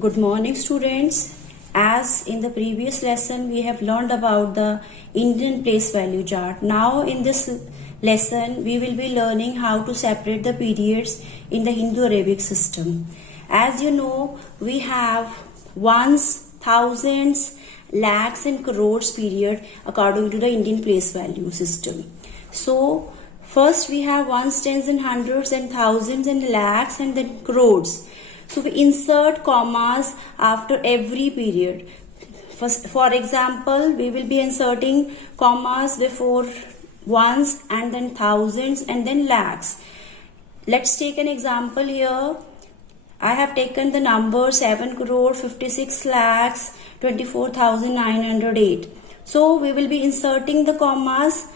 Good morning, students. As in the previous lesson, we have learned about the Indian place value chart. Now, in this lesson, we will be learning how to separate the periods in the Hindu-Arabic system. As you know, we have ones, thousands, lakhs and crores period according to the Indian place value system. So, first we have ones, tens and hundreds and thousands and lakhs and then crores. So we insert commas after every period. First, for example, we will be inserting commas before ones and then thousands and then lakhs. Let's take an example here. I have taken the number 7 crore 56 lakhs 24,908. So we will be inserting the commas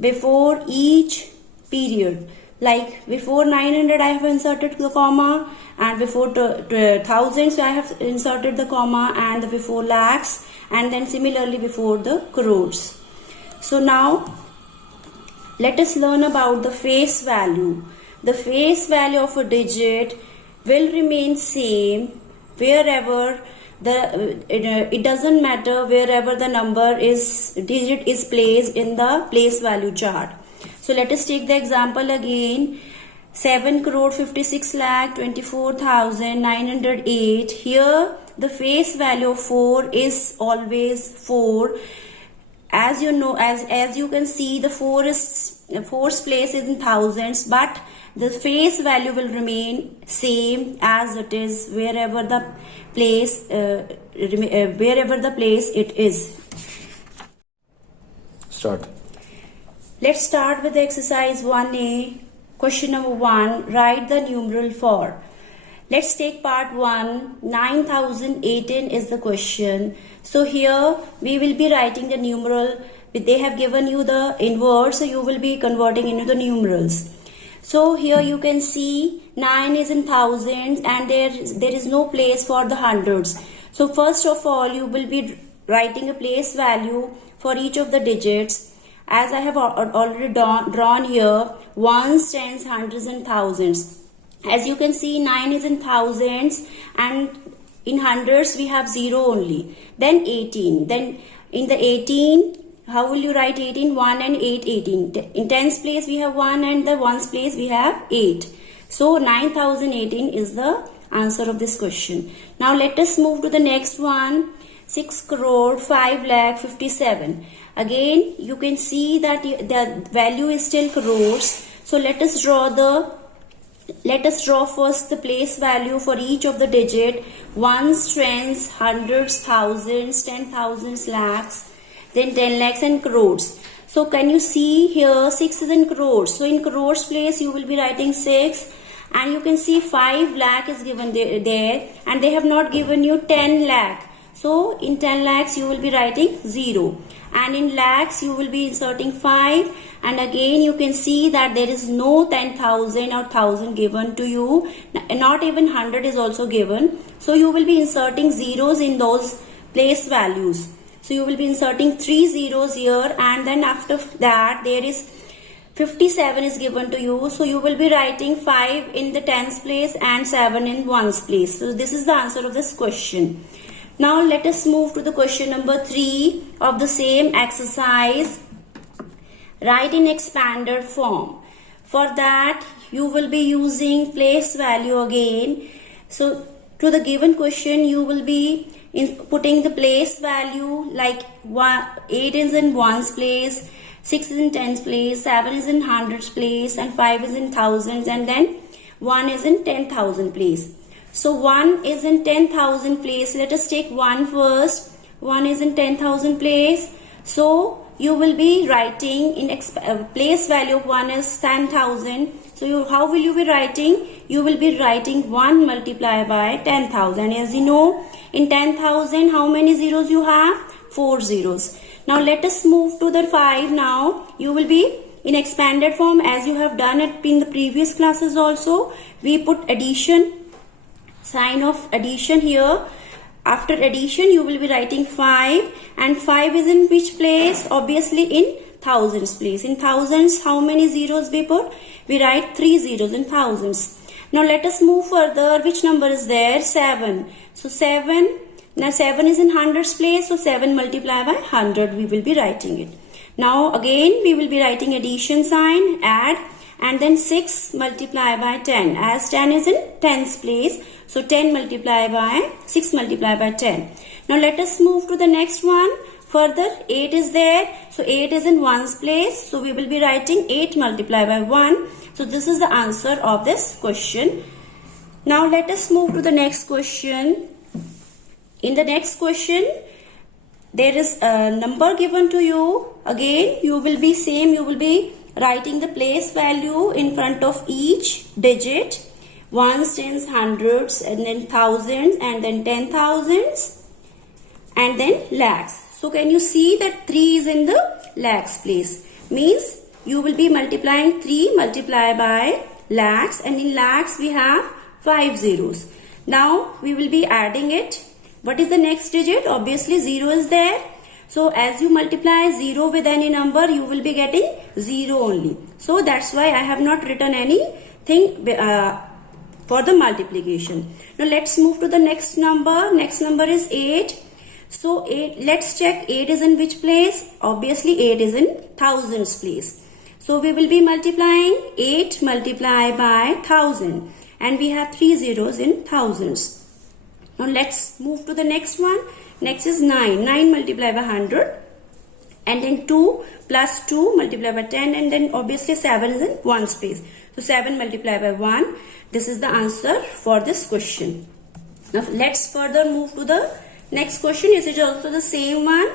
before each period. Like before 900 I have inserted the comma, and before thousands I have inserted the comma, and before lakhs, and then similarly before the crores. So now let us learn about the face value. The face value of a digit will remain same wherever it doesn't matter wherever the digit is placed in the place value chart. So let us take the example again. 7 crore 56 lakh 24,908. Here the face value of 4 is always 4. As you know, as you can see, the 4's place is in thousands, but the face value will remain same as it is wherever the place it is. Start. Let's start with the exercise 1A. Question number 1. Write the numeral for. Let's take part 1. 9018 is the question. So here we will be writing the numeral. They have given you the inverse, so you will be converting into the numerals. So here you can see 9 is in thousands and there is no place for the hundreds. So first of all, you will be writing a place value for each of the digits. As I have already drawn here, ones, tens, hundreds and thousands. As you can see, 9 is in thousands and in hundreds we have 0 only. Then 18. Then in the 18, how will you write 18? 1 and 8, 18. In tens place we have 1 and the ones place we have 8. So 9018 is the answer of this question. Now let us move to the next one. 6 crore 5 lakh 57. Again, you can see that the value is still crores. So let us draw first the place value for each of the digit. Ones, tens, hundreds, thousands, 10,000s, lakhs, then 10 lakhs and crores. So can you see here 6 is in crores. So in crores place you will be writing 6, and you can see 5 lakh is given there and they have not given you 10 lakh. So in 10 lakhs you will be writing 0, and in lakhs you will be inserting 5, and again you can see that there is no 10,000 or 1,000 given to you, not even 100 is also given. So you will be inserting zeros in those place values. So you will be inserting 3 zeros here, and then after that there is 57 is given to you. So you will be writing 5 in the tens place and 7 in ones place. So this is the answer of this question. Now let us move to the question number 3 of the same exercise. Write in expanded form. For that you will be using place value again. So to the given question you will be putting the place value, like 8 is in ones place, 6 is in tens place, 7 is in hundreds place, and 5 is in thousands, and then 1 is in 10,000 place. So 1 is in 10,000 place. Let us take 1 first. 1 is in 10,000 place. So you will be writing in place value of 1 is 10,000. So how will you be writing? You will be writing 1 multiplied by 10,000. As you know, in 10,000 how many zeros you have? 4 zeros. Now let us move to the 5 now. You will be in expanded form as you have done it in the previous classes also. We put addition, sign of addition here. After addition you will be writing 5, and 5 is in which place? Obviously in thousands place. In thousands how many zeros we put? We write 3 zeros in thousands. Now let us move further. Which number is there? 7. So 7. Now 7 is in hundreds place. So 7 multiplied by 100. We will be writing it. Now again we will be writing addition sign. Add. And then 6 multiplied by 10. As 10 is in tens place. So 10 multiplied by 6 multiplied by 10. Now let us move to the next one. Further 8 is there. So 8 is in ones place. So we will be writing 8 multiplied by 1. So this is the answer of this question. Now let us move to the next question. In the next question, there is a number given to you. Again, you will be same. You will be writing the place value in front of each digit. Ones, tens, hundreds, and then thousands, and then 10,000s, and then lakhs. So can you see that 3 is in the lakhs place? Means you will be multiplying 3 multiplied by lakhs, and in lakhs we have 5 zeros. Now we will be adding it. What is the next digit? Obviously 0 is there. So as you multiply 0 with any number, you will be getting 0 only. So that's why I have not written anything for the multiplication. Now let's move to the next number. Next number is 8. So 8, let's check 8 is in which place? Obviously 8 is in thousands place. So we will be multiplying 8 multiplied by 1000. And we have 3 zeros in thousands. Now let's move to the next one. Next is 9. 9 multiplied by 100. And then 2 plus 2 multiplied by 10. And then obviously 7 is in ones place. So 7 multiplied by 1. This is the answer for this question. Now let's further move to the next question. Is it also the same one?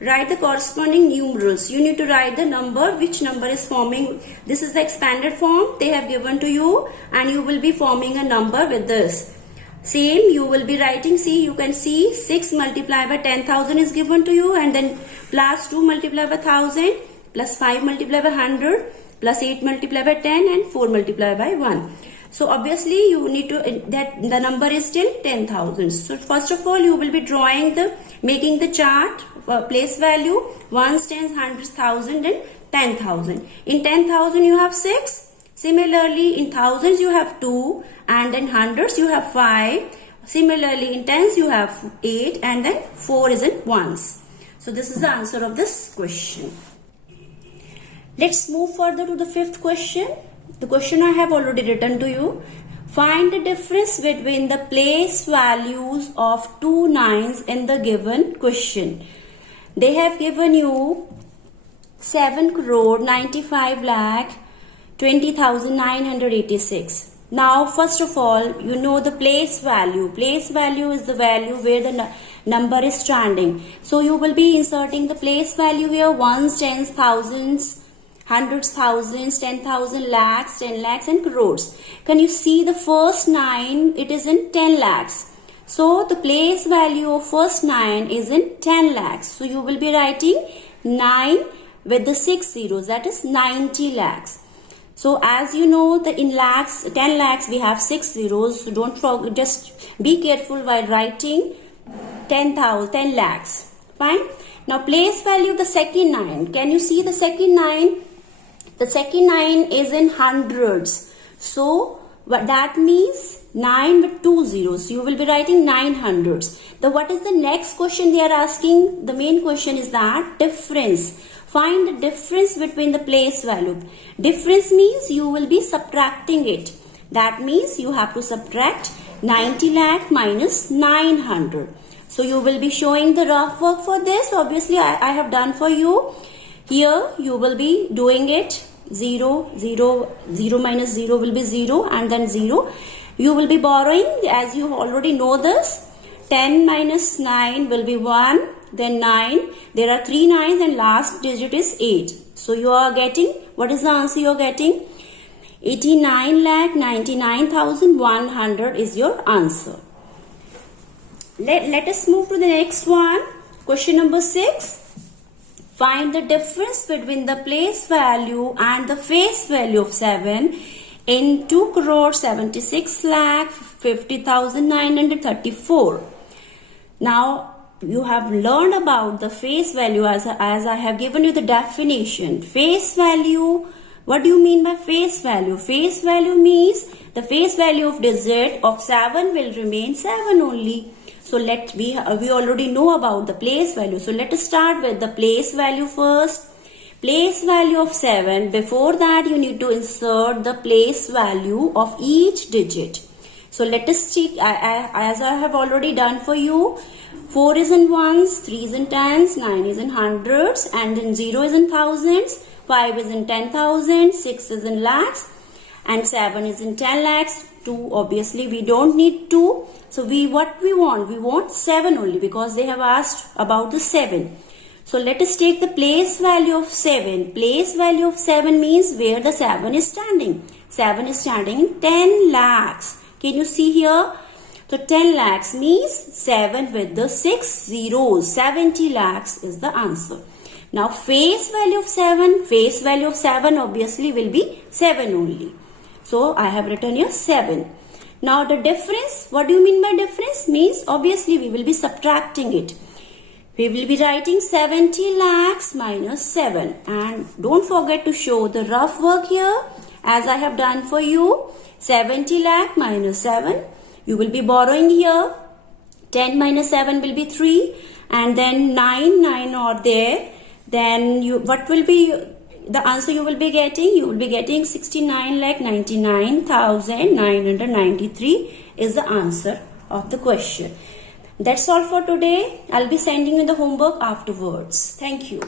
Write the corresponding numerals. You need to write the number, which number is forming. This is the expanded form they have given to you, and you will be forming a number with this. Same, you will be writing, see, you can see 6 multiplied by 10,000 is given to you, and then plus 2 multiplied by 1000, plus 5 multiplied by 100, plus 8 multiplied by 10, and 4 multiplied by 1. So obviously you need to, that the number is still 10,000. So first of all, you will be making the chart, place value, ones, tens, hundreds, thousand, and 10,000. In 10,000 you have 6. Similarly, in thousands you have 2, and then hundreds you have 5. Similarly, in tens you have 8, and then 4 is in ones. So this is the answer of this question. Let's move further to the fifth question. The question I have already written to you. Find the difference between the place values of two nines in the given question. They have given you 7 crore 95 lakh 20,986. Now first of all, you know the place value. Place value is the value where the number is standing. So you will be inserting the place value here: ones, tens, thousands, hundreds, thousands, 10,000, lakhs, 10 lakhs, and crores. Can you see the first 9? It is in 10 lakhs. So the place value of first 9 is in 10 lakhs. So you will be writing 9 with the 6 zeros, that is 90 lakhs. So as you know, in lakhs, 10 lakhs we have 6 zeros. So don't forget, just be careful while writing 10 lakhs. Fine. Now place value of the second 9. Can you see the second 9? The second 9 is in hundreds. So that means 9 with 2 zeros. So you will be writing 9 hundreds. What is the next question they are asking? The main question is that difference. Find the difference between the place value. Difference means you will be subtracting it. That means you have to subtract 90 lakh minus 900. So you will be showing the rough work for this. Obviously I have done for you. Here you will be doing it. 0, 0, 0 minus 0 will be 0, and then 0. You will be borrowing, as you already know this. 10 minus 9 will be 1, then 9. There are 3 9s and last digit is 8. So you are getting, what is the answer you are getting? 89,99,100 is your answer. Let us move to the next one. Question number 6. Find the difference between the place value and the face value of 7 in 2 crore 76 lakh 50,934. Now you have learned about the face value as I have given you the definition. Face value What do you mean by face value? Face value means the face value of digit of 7 will remain 7 only. So we already know about the place value. So let us start with the place value first. Place value of 7. Before that you need to insert the place value of each digit. So let us see, as I have already done for you. 4 is in ones, 3 is in tens, 9 is in hundreds, and then 0 is in thousands, 5 is in 10,000, 6 is in lakhs, and 7 is in 10 lakhs. 2 obviously we don't need 2. So what we want 7 only, because they have asked about the 7. So let us take the place value of 7. Place value of 7 means where the 7 is standing. 7 is standing in 10 lakhs. Can you see here? So 10 lakhs means 7 with the 6 zeros. 70 lakhs is the answer. Now face value of 7 obviously will be 7 only. So I have written here 7. Now the difference, what do you mean by difference? Means obviously we will be subtracting it. We will be writing 70 lakhs minus 7. And don't forget to show the rough work here as I have done for you. 70 lakh minus 7. You will be borrowing here. 10 minus 7 will be 3. And then 9 are there. Then what will be the answer you will be getting? You will be getting 69,99,993 is the answer of the question. That's all for today. I'll be sending you the homework afterwards. Thank you.